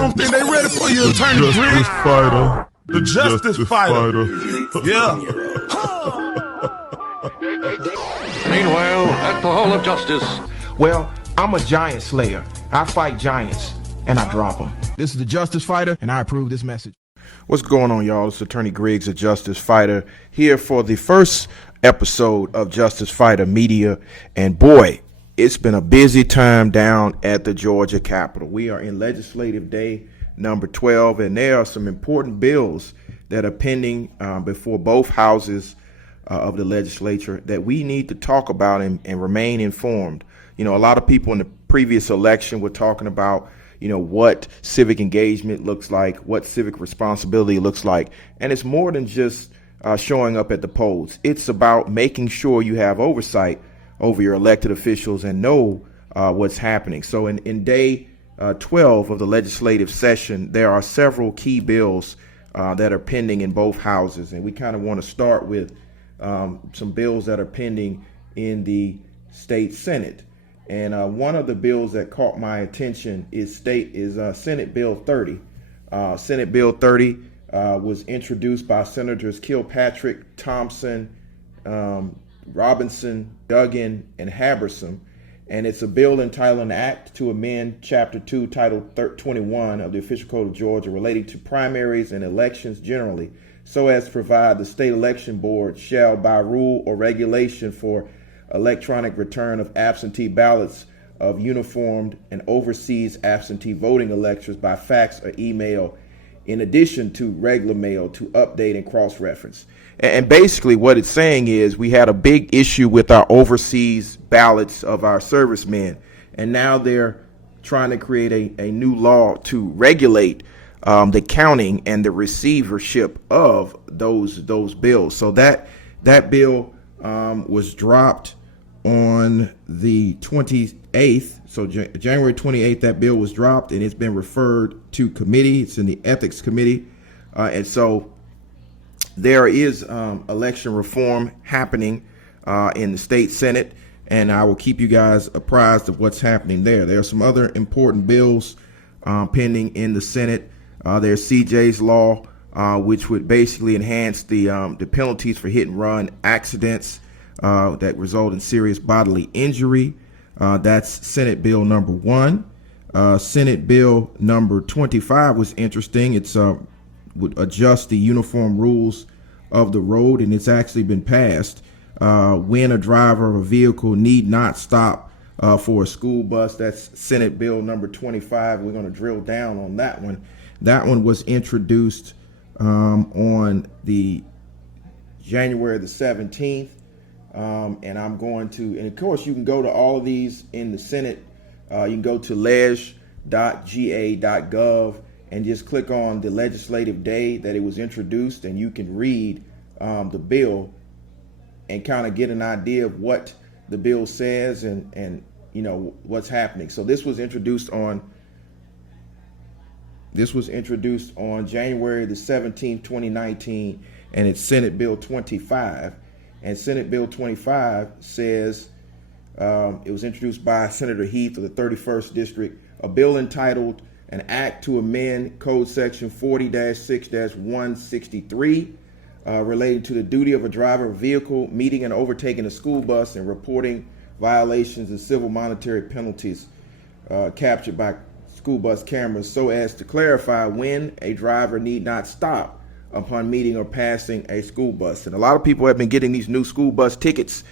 don't think they ready for you, Attorney Griggs. Justicefighter. The Justicefighter. Yeah. Meanwhile, at the Hall of Justice. Well, I'm a giant slayer. I fight giants, and I drop them. This is the Justicefighter, and I approve this message. What's going on, y'all? It's Attorney Griggs, the Justicefighter, here for the first episode of Justicefighter Media. And boy, it's been a busy time down at the Georgia Capitol. We are in Legislative Day number 12, and there are some important bills that are pending before both houses of the legislature that we need to talk about and remain informed. You know, a lot of people in the previous election were talking about, you know, what civic engagement looks like, what civic responsibility looks like. And it's more than just showing up at the polls. It's about making sure you have oversight over your elected officials and know what's happening. So in day 12 of the legislative session, there are several key bills that are pending in both houses. And we kind of want to start with some bills that are pending in the state Senate. And one of the bills that caught my attention is Senate Bill 30. Senate Bill 30 was introduced by Senators Kilpatrick, Thompson, Robinson, Duggan, and Haberson. And it's a bill entitled an Act to amend Chapter 2, Title 21 of the Official Code of Georgia relating to primaries and elections generally, so as to provide the state election board shall, by rule or regulation for electronic return of absentee ballots of uniformed and overseas absentee voting electors by fax or email, in addition to regular mail, to update and cross-reference. And basically what it's saying is we had a big issue with our overseas ballots of our servicemen, and now they're trying to create a new law to regulate the counting and the receivership of those bills. So that bill was dropped on the 28th. So January 28th, that bill was dropped, and it's been referred to committee. It's in the Ethics Committee. And so there is election reform happening in the state Senate, and I will keep you guys apprised of what's happening there. There are some other important bills pending in the Senate. There's CJ's law, which would basically enhance the penalties for hit and run accidents that result in serious bodily injury. That's Senate Bill number 1. Senate Bill number 25 was interesting. It's would adjust the uniform rules of the road, and it's actually been passed. When a driver of a vehicle need not stop for a school bus. That's Senate Bill number 25. We're going to drill down on that one. That one was introduced on the January the 17th. And I'm going to, and of course, you can go to all of these in the Senate. You can go to leg.ga.gov and just click on the legislative day that it was introduced, and you can read the bill and kind of get an idea of what the bill says and you know what's happening. So this was introduced on January the 17th, 2019, and it's Senate Bill 25. And Senate Bill 25 says it was introduced by Senator Heath of the 31st District, a bill entitled an Act to amend Code Section 40-6-163 relating to the duty of a driver of a vehicle meeting and overtaking a school bus and reporting violations and civil monetary penalties captured by school bus cameras, so as to clarify when a driver need not stop upon meeting or passing a school bus. And a lot of people have been getting these new school bus tickets,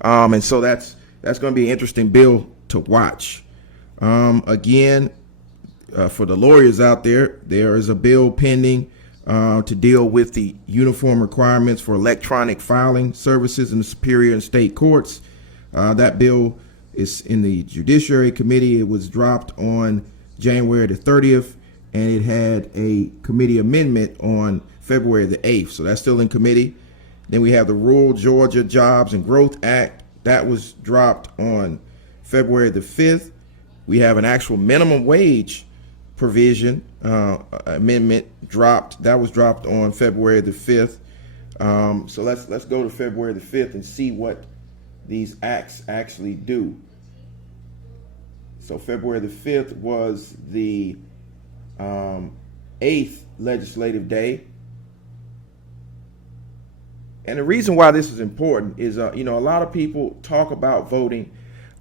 and so that's going to be an interesting bill to watch. Again, for the lawyers out there, there is a bill pending to deal with the uniform requirements for electronic filing services in the Superior and State Courts. That bill is in the Judiciary Committee. It was dropped on January the 30th, and it had a committee amendment on February the 8th. So that's still in committee. Then we have the Rural Georgia Jobs and Growth Act. That was dropped on February the 5th. We have an actual minimum wage provision amendment dropped. That was dropped on February the 5th. So let's go to February the 5th and see what these acts actually do. So February the 5th was the 8th legislative day. And the reason why this is important is, a lot of people talk about voting,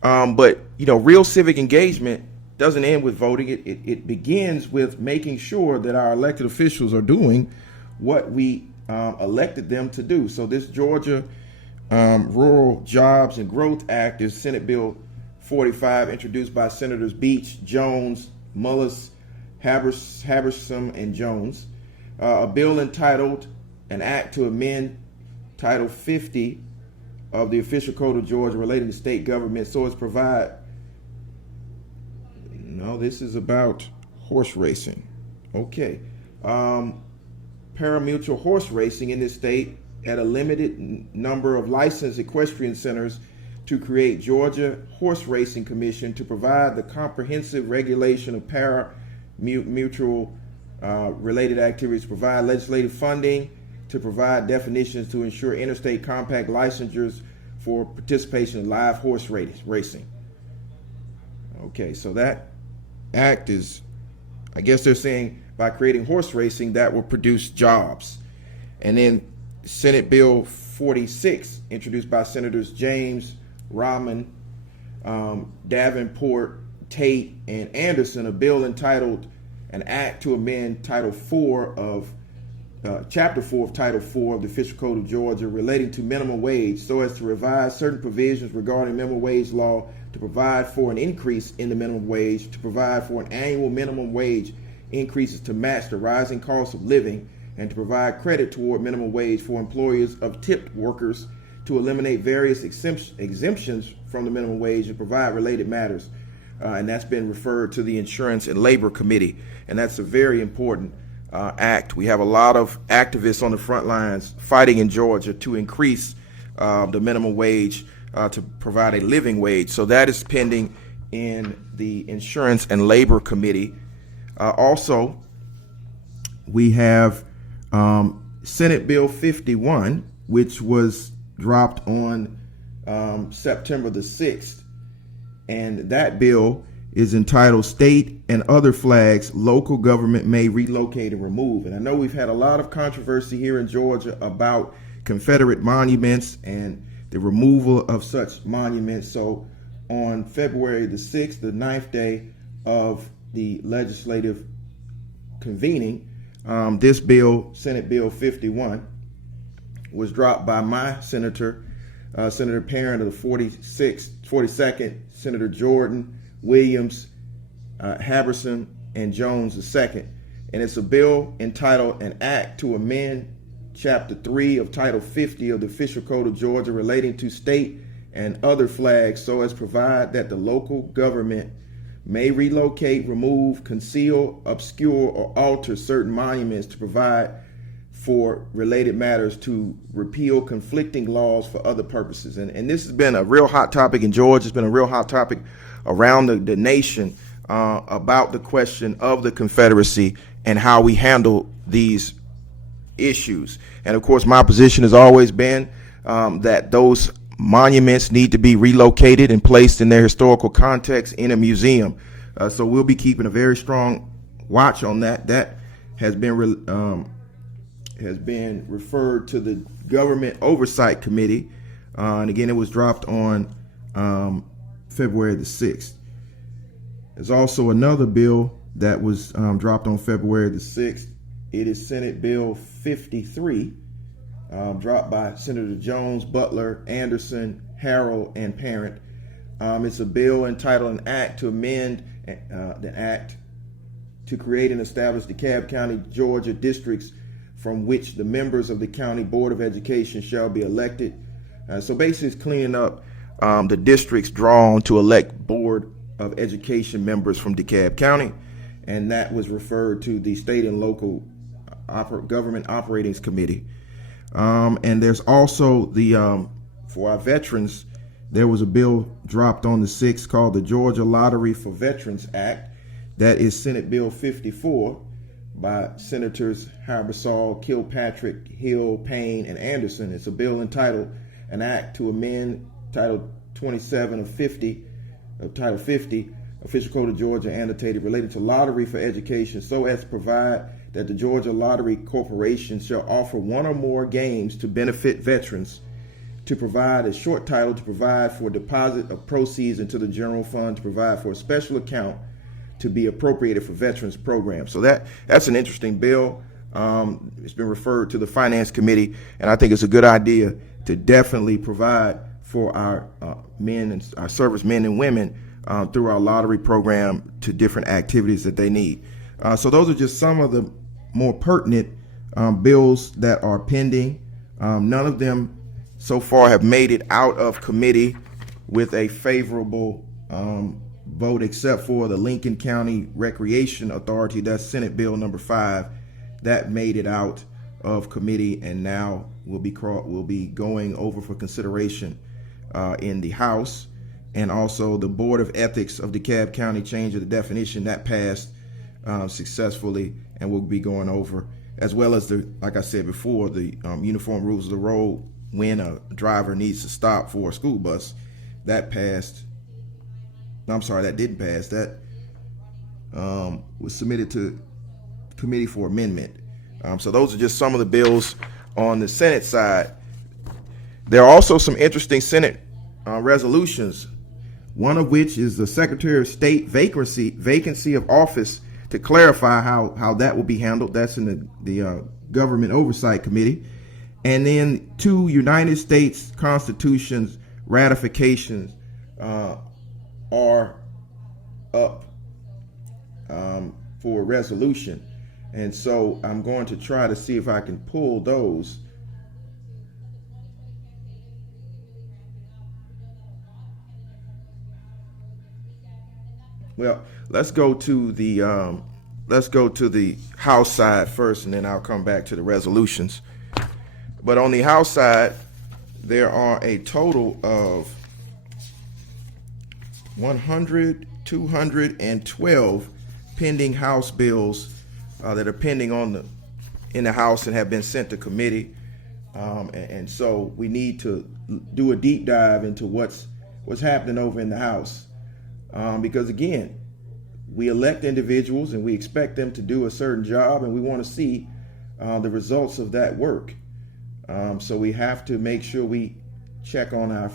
but, real civic engagement doesn't end with voting. It begins with making sure that our elected officials are doing what we elected them to do. So this Georgia Rural Jobs and Growth Act is Senate Bill 45, introduced by Senators Beach, Jones, Mullis, Habersam, and Jones. A bill entitled An Act to Amend Title 50 of the Official Code of Georgia relating to state government so as provide. No, this is about horse racing. Okay. Pari-mutuel horse racing in this state at a limited number of licensed equestrian centers to create Georgia Horse Racing Commission to provide the comprehensive regulation of pari-mutuel related activities, provide legislative funding, to provide definitions to ensure interstate compact licensures for participation in live horse racing. Okay, so that act is, I guess they're saying by creating horse racing that will produce jobs. And then Senate Bill 46, introduced by Senators James, Rahman, Davenport, Tate, and Anderson, a bill entitled An Act to Amend Title 4 of Chapter 4 of Title 4 of the Official Code of Georgia relating to minimum wage so as to revise certain provisions regarding minimum wage law, to provide for an increase in the minimum wage, to provide for an annual minimum wage increases to match the rising cost of living, and to provide credit toward minimum wage for employers of tipped workers, to eliminate various exemptions from the minimum wage and provide related matters. And that's been referred to the Insurance and Labor Committee. And that's a very important act. We have a lot of activists on the front lines fighting in Georgia to increase the minimum wage to provide a living wage. So that is pending in the Insurance and Labor Committee. Also, we have Senate Bill 51, which was dropped on September the 6th. And that bill is entitled State and Other Flags Local Government May Relocate and Remove. And I know we've had a lot of controversy here in Georgia about Confederate monuments and the removal of such monuments. So on February the 6th, the 9th day of the legislative convening, this bill, Senate Bill 51, was dropped by my senator, Senator Parent of the 42nd, Senator Jordan, Williams, Haberson, and Jones II. And it's a bill entitled An Act to Amend Chapter 3 of Title 50 of the Official Code of Georgia relating to state and other flags so as provide that the local government may relocate, remove, conceal, obscure, or alter certain monuments to provide for related matters, to repeal conflicting laws for other purposes. And this has been a real hot topic in Georgia. It's been a real hot topic around the nation about the question of the Confederacy and how we handle these issues. And of course, my position has always been that those monuments need to be relocated and placed in their historical context in a museum. So we'll be keeping a very strong watch on that. That has been referred to the Government Oversight Committee. And again, it was dropped on February the 6th. There's also another bill that was dropped on February the 6th. It is Senate Bill 53, dropped by Senator Jones, Butler, Anderson, Harrell, and Parent. It's a bill entitled An Act to Amend the Act to create and establish DeKalb County, Georgia districts from which the members of the County Board of Education shall be elected. So basically it's cleaning up the districts drawn to elect Board of Education members from DeKalb County. And that was referred to the State and Local Government Operating Committee. And there's also the, for our veterans, there was a bill dropped on the 6th called the Georgia Lottery for Veterans Act. That is Senate Bill 54 by Senators Harbisall, Kilpatrick, Hill, Payne, and Anderson. It's a bill entitled An Act to Amend Title 27 of Title 50 Official Code of Georgia annotated relating to lottery for education, so as to provide that the Georgia Lottery Corporation shall offer one or more games to benefit veterans, to provide a short title, to provide for deposit of proceeds into the general fund, to provide for a special account to be appropriated for veterans programs. So that's an interesting bill. It's been referred to the Finance Committee, and I think it's a good idea to definitely provide for our men and our service men and women through our lottery program to different activities that they need. So those are just some of the more pertinent bills that are pending. None of them so far have made it out of committee with a favorable vote, except for the Lincoln County Recreation Authority. That's Senate Bill number 5. That made it out of committee and now will be going over for consideration in the House. And also the Board of Ethics of DeKalb County change of the definition that passed successfully and will be going over, as well as like I said before, the uniform rules of the road when a driver needs to stop for a school bus. That passed. No, I'm sorry, that didn't pass. That was submitted to committee for amendment. So those are just some of the bills on the Senate side. There are also some interesting Senate resolutions, one of which is the Secretary of State vacancy of office, to clarify how that will be handled. That's in the Government Oversight Committee. And then 2 United States Constitutions ratifications are up for resolution. And so I'm going to try to see if I can pull those. Well, let's go to the House side first, and then I'll come back to the resolutions. But on the House side, there are a total of 212 pending House bills that are pending in the House and have been sent to committee. And so we need to do a deep dive into what's happening over in the House. Because again, we elect individuals and we expect them to do a certain job, and we want to see the results of that work. So we have to make sure we check on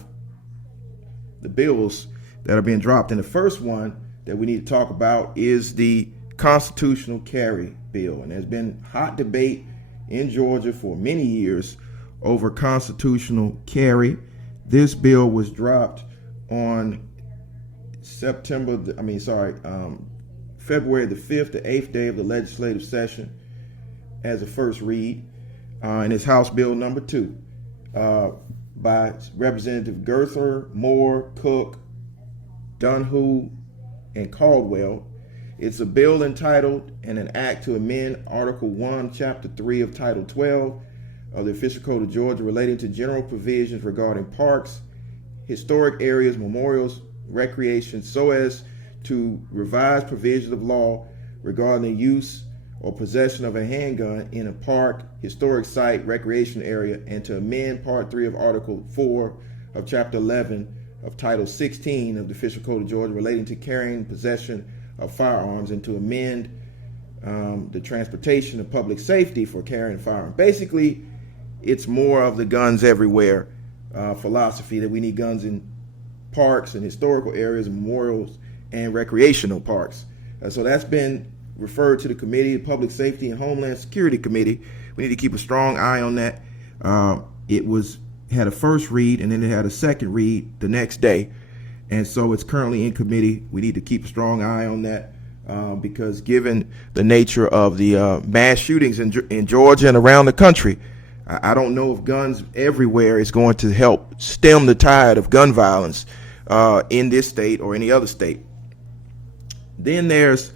the bills that are being dropped. And the first one that we need to talk about is the constitutional carry bill. And there's been hot debate in Georgia for many years over constitutional carry. This bill was dropped on February the 5th, the 8th day of the legislative session as a first read. And it's House Bill number 2 by Representative Gerther, Moore, Cook, Dunhu, and Caldwell. It's a bill entitled an act to amend Article 1, Chapter 3 of Title 12 of the Official Code of Georgia relating to general provisions regarding parks, historic areas, memorials, recreation, so as to revise provisions of law regarding the use or possession of a handgun in a park, historic site, recreation area, and to amend Part 3 of Article 4 of Chapter 11 of Title 16 of the Official Code of Georgia relating to carrying, possession of firearms, and to amend the transportation of public safety for carrying firearms. Basically, it's more of the guns everywhere philosophy, that we need guns in parks and historical areas, memorials, and recreational parks. So that's been referred to the committee, the Public Safety and Homeland Security Committee. We need to keep a strong eye on that. It had a first read, and then it had a second read the next day. And so it's currently in committee. We need to keep a strong eye on that because given the nature of the mass shootings in Georgia and around the country, I don't know if guns everywhere is going to help stem the tide of gun violence in this state or any other state. Then there's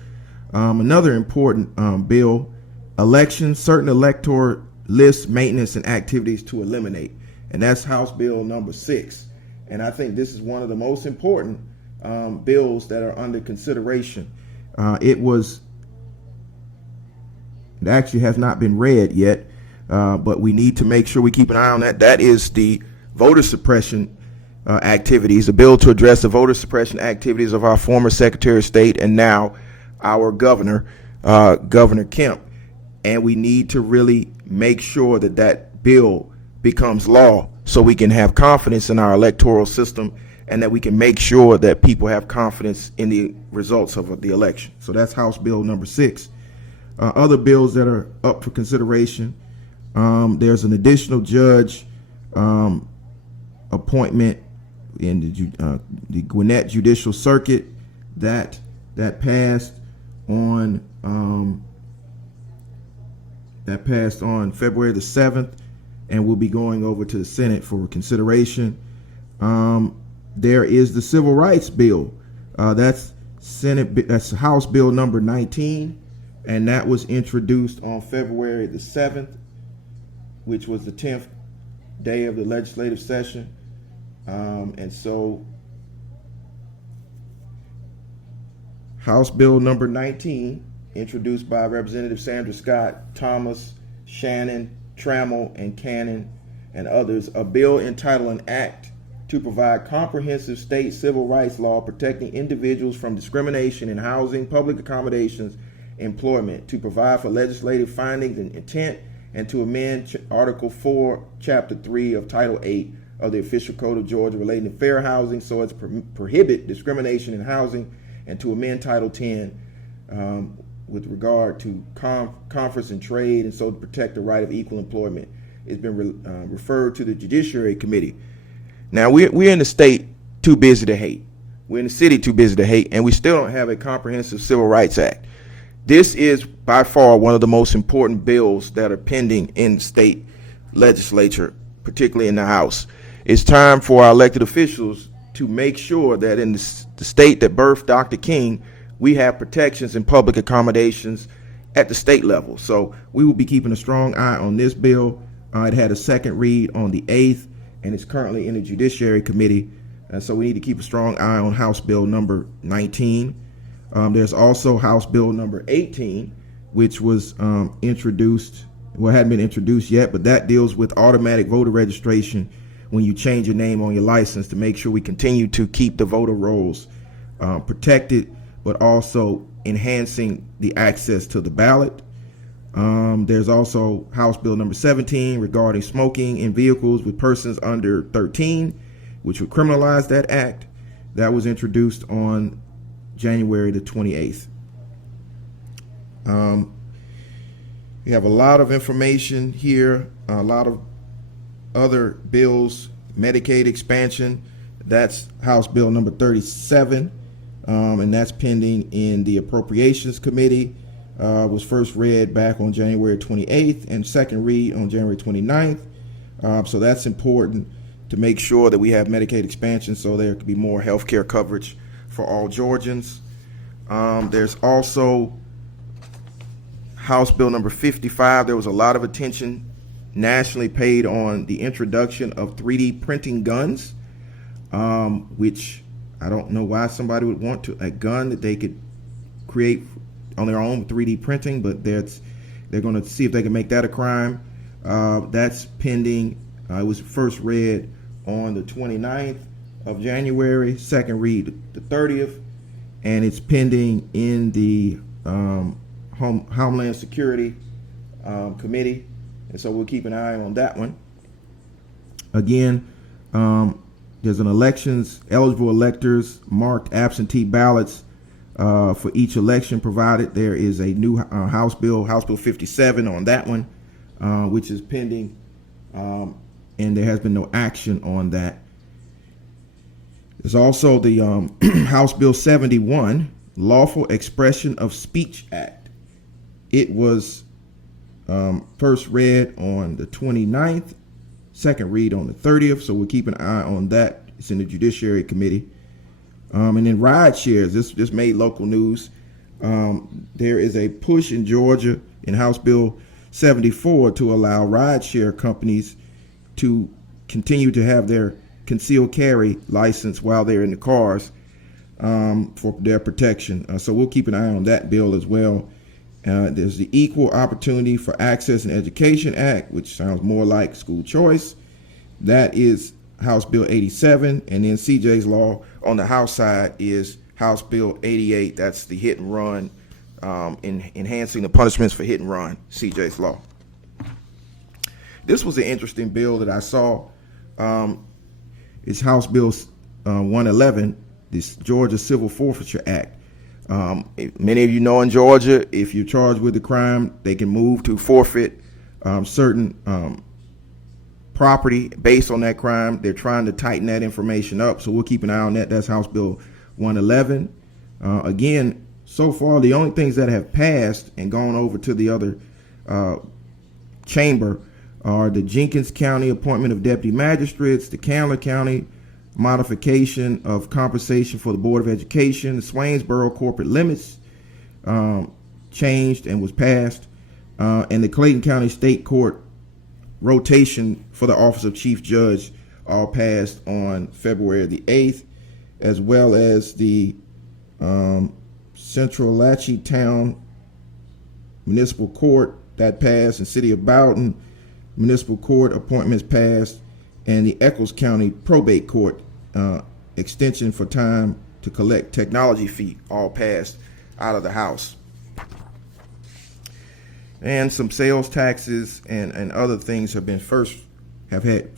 another important bill, elections, certain electoral list maintenance and activities to eliminate. And that's House Bill number 6. And I think this is one of the most important bills that are under consideration. It actually has not been read yet, but we need to make sure we keep an eye on that. That is the voter suppression activities, a bill to address the voter suppression activities of our former Secretary of State and now our governor, Governor Kemp. And we need to really make sure that that bill becomes law so we can have confidence in our electoral system and that we can make sure that people have confidence in the results of the election. So that's House Bill number 6. Other bills that are up for consideration, there's an additional judge appointment in the Gwinnett Judicial Circuit that passed on February the 7th and will be going over to the Senate for consideration. There is the Civil Rights Bill. That's House Bill number 19, and that was introduced on February the 7th, which was the 10th day of the legislative session. And so House Bill number 19, introduced by Representative Sandra Scott, Thomas, Shannon, Trammell, and Cannon, and others, a bill entitled an act to provide comprehensive state civil rights law protecting individuals from discrimination in housing, public accommodations, employment, to provide for legislative findings and intent, and to amend Article 4, Chapter 3 of Title 8 of the Official Code of Georgia relating to fair housing so as to prohibit discrimination in housing, and to amend Title 10 with regard to conference and trade, and so to protect the right of equal employment. It's been referred to the Judiciary Committee. Now, we're in the state too busy to hate. We're in the city too busy to hate, and we still don't have a comprehensive Civil Rights Act. This is by far one of the most important bills that are pending in state legislature, particularly in the House. It's time for our elected officials to make sure that in the state that birthed Dr. King, we have protections and public accommodations at the state level. So we will be keeping a strong eye on this bill. It had a second read on the 8th, and it's currently in the Judiciary Committee. So we need to keep a strong eye on House Bill number 19. There's also House Bill number 18, which was introduced, well, hadn't been introduced yet, but that deals with automatic voter registration when you change your name on your license, to make sure we continue to keep the voter rolls protected, but also enhancing the access to the ballot. There's also House Bill number 17 regarding smoking in vehicles with persons under 13, which would criminalize that act. That was introduced on January the 28th. We have a lot of information here, a lot of other bills. Medicaid expansion, that's House Bill number 37, and that's pending in the Appropriations Committee. Was first read back on January 28th and second read on January 29th. So that's important to make sure that we have Medicaid expansion so there could be more health care coverage for all Georgians. There's also House Bill number 55. There was a lot of attention nationally paid on the introduction of 3D printing guns, which I don't know why somebody would want a gun that they could create on their own with 3D printing, but they're going to see if they can make that a crime. That's pending. It was first read on the 29th of January, second read the 30th, and it's pending in the Homeland Security Committee, and so we'll keep an eye on that one. Again, there's an eligible electors marked absentee ballots for each election, provided there is a new House Bill 57 on that one, which is pending, and there has been no action on that. There's also the House Bill 71, Lawful Expression of Speech Act. It was first read on the 29th, second read on the 30th, so we'll keep an eye on that. It's in the Judiciary Committee. And then ride shares, this made local news. There is a push in Georgia in House Bill 74 to allow ride share companies to continue to have their concealed carry license while they're in the cars for their protection. So we'll keep an eye on that bill as well. There's the Equal Opportunity for Access and Education Act, which sounds more like school choice. That is House Bill 87, and then CJ's law on the House side is House Bill 88. That's the hit and run, enhancing the punishments for hit and run, CJ's law. This was an interesting bill that I saw. It's House Bill 111, this Georgia Civil Forfeiture Act. Many of you know in Georgia, if you're charged with a crime, they can move to forfeit certain property based on that crime. They're trying to tighten that information up, so we'll keep an eye on that. That's House Bill 111. Again, so far, the only things that have passed and gone over to the other chamber are the Jenkins County appointment of deputy magistrates, the Candler County modification of compensation for the Board of Education, the Swainsboro corporate limits changed and was passed, and the Clayton County State Court rotation for the office of Chief Judge all passed on February the 8th, as well as the Central Alachie Town Municipal Court that passed, and City of Bowden Municipal Court appointments passed, and the Eccles County Probate Court extension for time to collect technology fee all passed out of the House. And some sales taxes and other things have had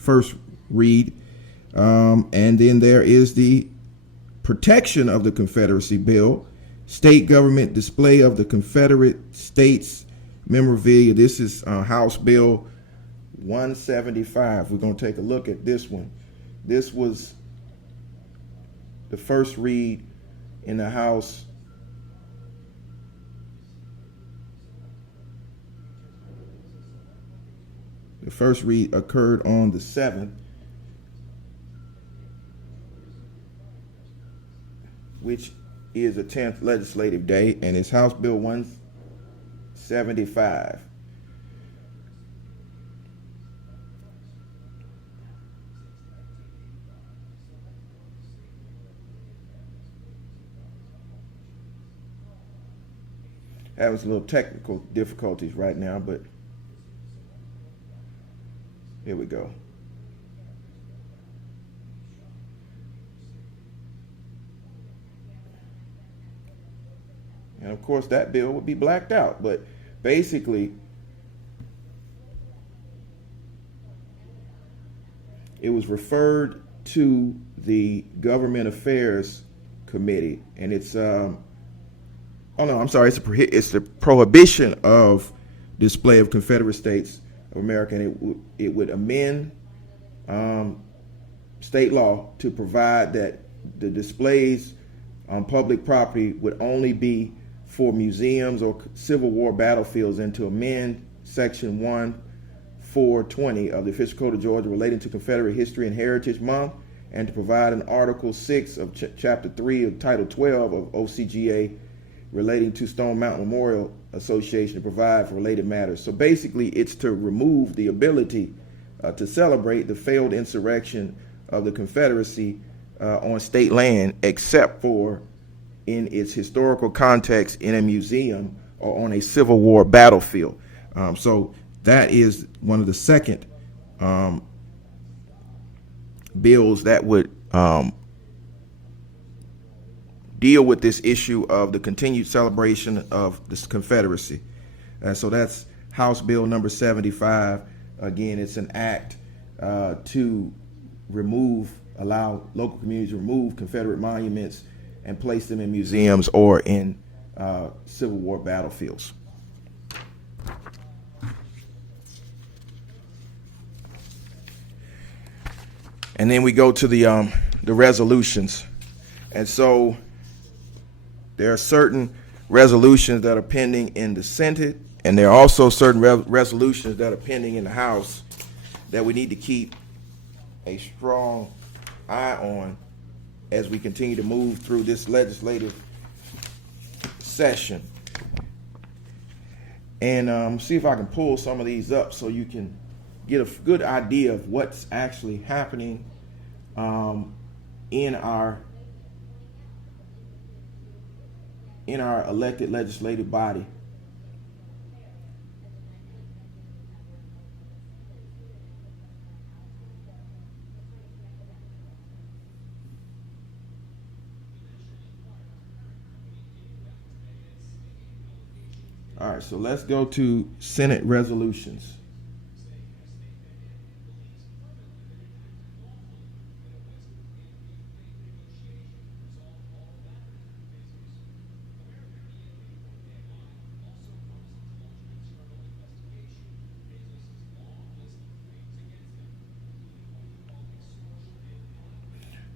first read. And then there is the protection of the Confederacy bill, state government display of the Confederate States memorabilia. This is House Bill 175. We're going to take a look at this one. This was the first read in the House. The first read occurred on the 7th, which is the 10th legislative day, and it's House Bill 175. Having some little technical difficulties right now, but here we go. And of course that bill would be blacked out, but basically it was referred to the Government Affairs Committee, and it's it's the prohibition of display of Confederate States of America, and it would amend state law to provide that the displays on public property would only be for museums or Civil War battlefields, and to amend Section 1420 of the Official Code of Georgia relating to Confederate History and Heritage Month, and to provide in Article 6 of Chapter 3 of Title 12 of OCGA relating to Stone Mountain Memorial Association to provide for related matters. So basically it's to remove the ability to celebrate the failed insurrection of the Confederacy on state land, except for in its historical context in a museum or on a Civil War battlefield. So that is one of the second bills that would deal with this issue of the continued celebration of this Confederacy. So that's House Bill number 75. Again, it's an act to allow local communities to remove Confederate monuments and place them in museums or in Civil War battlefields. And then we go to the resolutions. And so there are certain resolutions that are pending in the Senate, and there are also certain resolutions that are pending in the House that we need to keep a strong eye on as we continue to move through this legislative session. And see if I can pull some of these up so you can get a good idea of what's actually happening in our elected legislative body. All right, so let's go to Senate resolutions.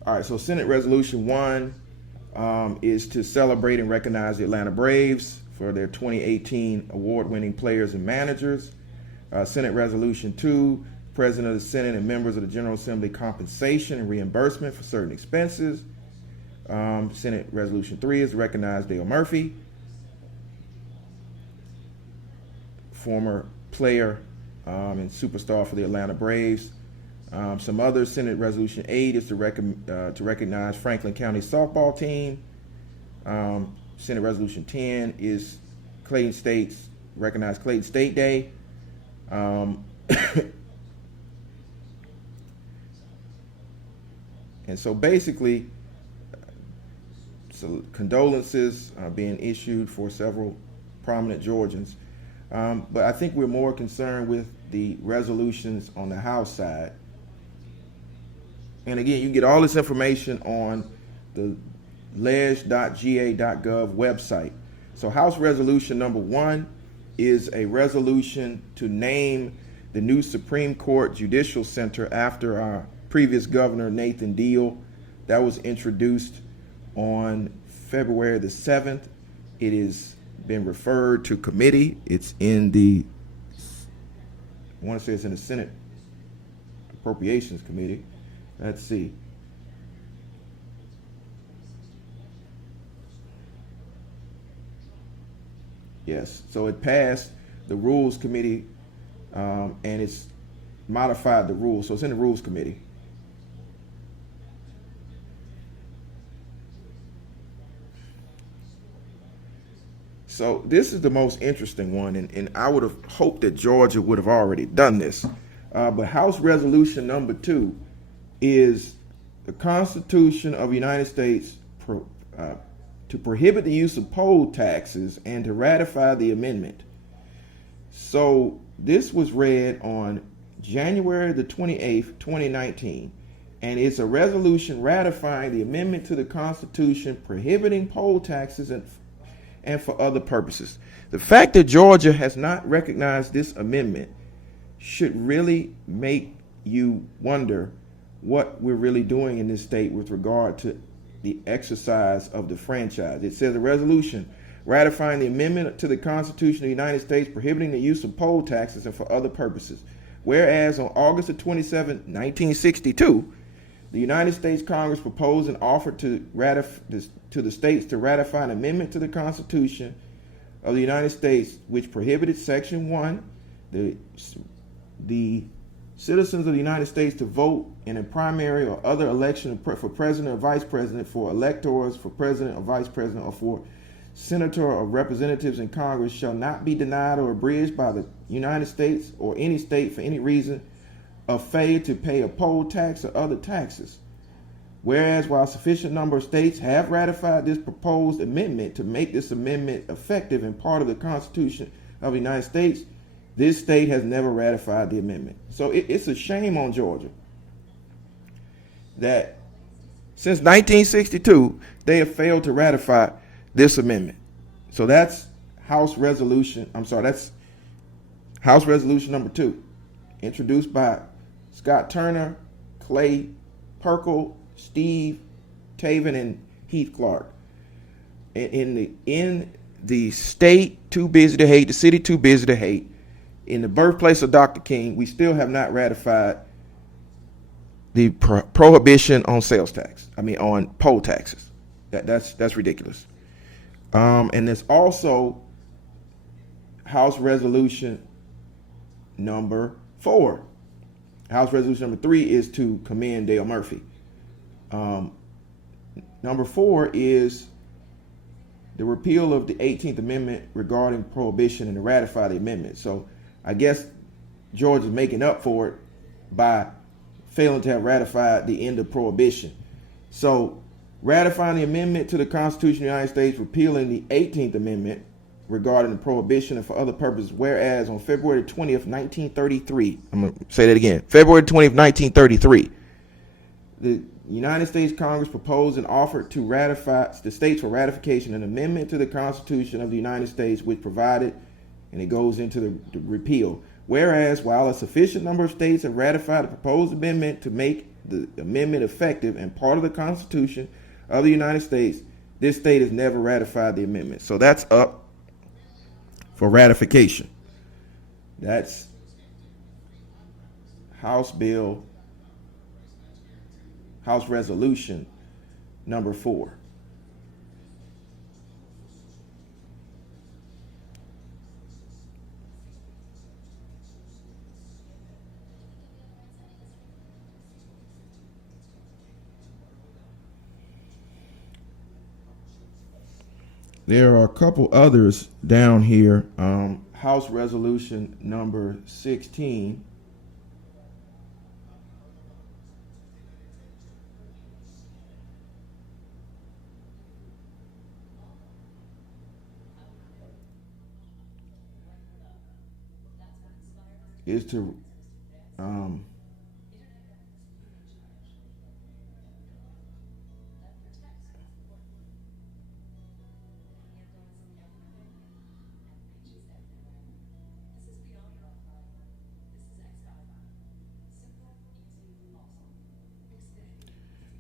All right, so Senate Resolution 1 is to celebrate and recognize the Atlanta Braves for their 2018 award-winning players and managers. Senate Resolution 2, President of the Senate and members of the General Assembly compensation and reimbursement for certain expenses. Senate Resolution 3 is to recognize Dale Murphy, former player and superstar for the Atlanta Braves. Some other Senate Resolution 8 is to recognize Franklin County softball team. Senate Resolution 10 is recognize Clayton State Day. And so basically, so condolences are being issued for several prominent Georgians. But I think we're more concerned with the resolutions on the House side. And again, you can get all this information on the leg.ga.gov website. So House Resolution number 1 is a resolution to name the new Supreme Court Judicial Center after our previous governor, Nathan Deal. That was introduced on February the 7th. It has been referred to committee. It's in the, I want to say it's in the Senate Appropriations Committee. Let's see. Yes, so it passed the Rules Committee and it's modified the rules. So it's in the Rules Committee. So this is the most interesting one, and I would have hoped that Georgia would have already done this. But House Resolution number 2 is the Constitution of the United States to prohibit the use of poll taxes and to ratify the amendment. So this was read on January the 28th, 2019, and it's a resolution ratifying the amendment to the Constitution prohibiting poll taxes and for other purposes. The fact that Georgia has not recognized this amendment should really make you wonder what we're really doing in this state with regard to the exercise of the franchise. It says a resolution ratifying the amendment to the Constitution of the United States prohibiting the use of poll taxes and for other purposes. Whereas on August 27, 1962, the United States Congress proposed and offered to the states to ratify an amendment to the Constitution of the United States which prohibited Section 1, the citizens of the United States to vote in a primary or other election for president or vice president, for electors for president or vice president, or for senator or representatives in Congress shall not be denied or abridged by the United States or any state for any reason of failure to pay a poll tax or other taxes. Whereas while a sufficient number of states have ratified this proposed amendment to make this amendment effective and part of the Constitution of the United States, this state has never ratified the amendment. So it's a shame on Georgia that since 1962, they have failed to ratify this amendment. So that's House Resolution number 2, introduced by Scott Turner, Clay Perkle, Steve Taven, and Heath Clark. In the state too busy to hate, the city too busy to hate, in the birthplace of Dr. King, we still have not ratified the prohibition on on poll taxes. That's ridiculous. And there's also House Resolution number 4. House Resolution number 3 is to commend Dale Murphy. Number 4 is the repeal of the 18th Amendment regarding prohibition and to ratify the amendment. So I guess George is making up for it by failing to have ratified the end of prohibition. So ratifying the amendment to the Constitution of the United States, repealing the 18th Amendment, regarding the prohibition and for other purposes, whereas on February 20th, 1933, I'm going to say that again, February 20th, 1933, the United States Congress proposed and offered to ratify the states for ratification an amendment to the Constitution of the United States which provided, and it goes into the repeal. Whereas, while a sufficient number of states have ratified the proposed amendment to make the amendment effective and part of the Constitution of the United States, this state has never ratified the amendment. So that's up for ratification. That's House Resolution number 4. There are a couple others down here. House Resolution number 16. Is to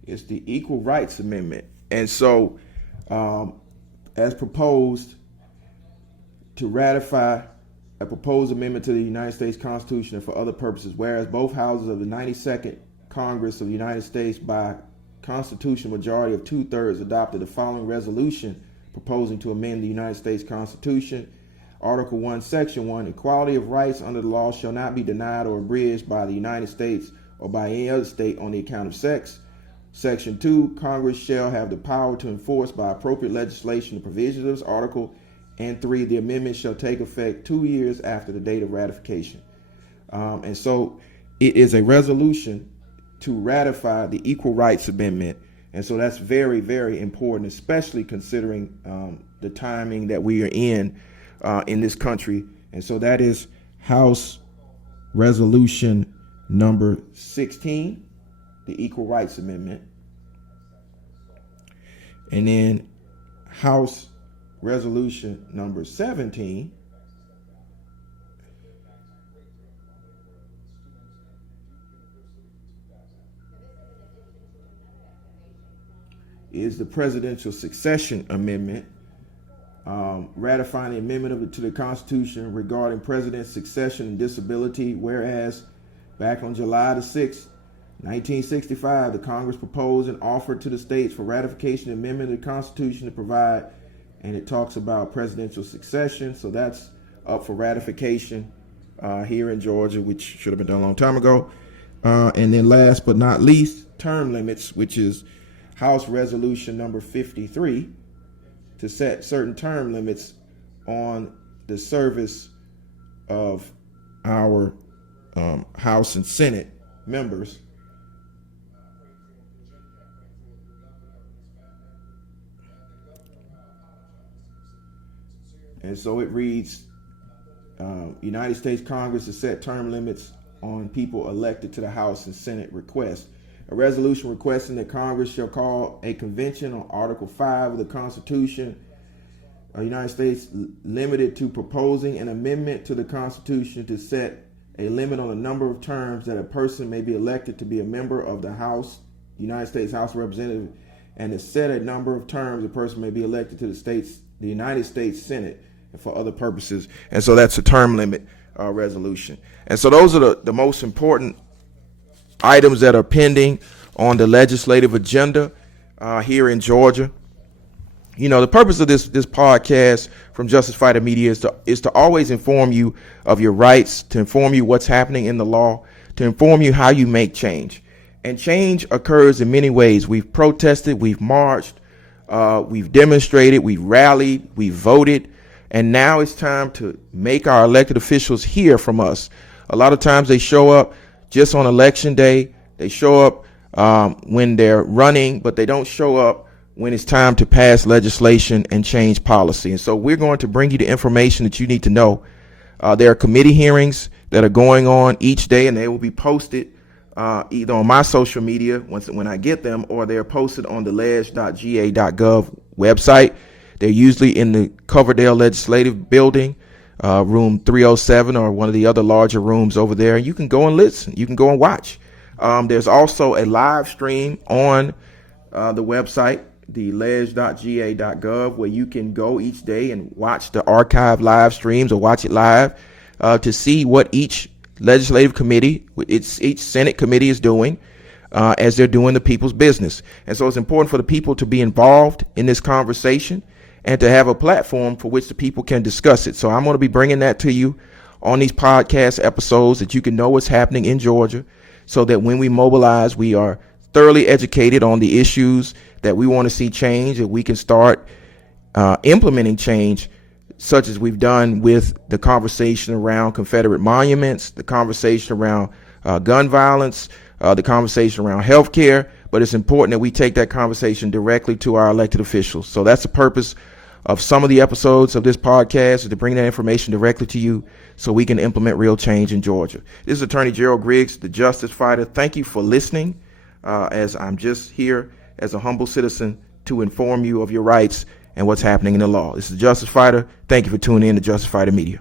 it's the Equal Rights Amendment. And so, as proposed, to ratify a proposed amendment to the United States Constitution and for other purposes, whereas both houses of the 92nd Congress of the United States by constitutional majority of 2/3 adopted the following resolution proposing to amend the United States Constitution. Article 1, Section 1, equality of rights under the law shall not be denied or abridged by the United States or by any other state on the account of sex. Section 2, Congress shall have the power to enforce by appropriate legislation the provisions of this article. And 3, the amendment shall take effect 2 years after the date of ratification. And so it is a resolution to ratify the Equal Rights Amendment. And so that's very, very important, especially considering the timing that we are in this country. And so that is House Resolution number 16, the Equal Rights Amendment. And then House Resolution number 17 is the Presidential Succession Amendment, ratifying the amendment to the Constitution regarding president's succession and disability, whereas back on July the 6th, 1965, the Congress proposed and offered to the states for ratification an amendment to the Constitution to provide, and it talks about presidential succession. So that's up for ratification here in Georgia, which should have been done a long time ago. And then last but not least, term limits, which is House Resolution number 53, to set certain term limits on the service of our House and Senate members. And so it reads, United States Congress to set term limits on people elected to the House and Senate request. A resolution requesting that Congress shall call a convention on Article 5 of the Constitution of the United States limited to proposing an amendment to the Constitution to set a limit on the number of terms that a person may be elected to be a member of the House, United States House of Representatives, and to set a number of terms a person may be elected to the United States Senate and for other purposes. And so that's a term limit resolution. And so those are the most important items that are pending on the legislative agenda here in Georgia. You know, the purpose of this podcast from Justicefighter Media is to always inform you of your rights, to inform you what's happening in the law, to inform you how you make change. And change occurs in many ways. We've protested, we've marched, we've demonstrated, we've rallied, we've voted, and now it's time to make our elected officials hear from us. A lot of times they show up just on election day. They show up when they're running, but they don't show up when it's time to pass legislation and change policy. And so we're going to bring you the information that you need to know. There are committee hearings that are going on each day, and they will be posted either on my social media when I get them, or they're posted on the ledge.ga.gov website. They're usually in the Coverdale Legislative Building, room 307, or one of the other larger rooms over there. You can go and listen. You can go and watch. There's also a live stream on the website, the ledge.ga.gov, where you can go each day and watch the archive live streams or watch it live to see what each legislative committee, each Senate committee is doing as they're doing the people's business. And so it's important for the people to be involved in this conversation and to have a platform for which the people can discuss it. So I'm going to be bringing that to you on these podcast episodes, that you can know what's happening in Georgia, so that when we mobilize, we are thoroughly educated on the issues that we want to see change, and we can start implementing change, such as we've done with the conversation around Confederate monuments, the conversation around gun violence, the conversation around health care. But it's important that we take that conversation directly to our elected officials. So that's the purpose of some of the episodes of this podcast, is to bring that information directly to you so we can implement real change in Georgia. This is Attorney Gerald Griggs, the Justice Fighter. Thank you for listening, as I'm just here as a humble citizen to inform you of your rights and what's happening in the law. This is the Justice Fighter. Thank you for tuning in to Justicefighter Media.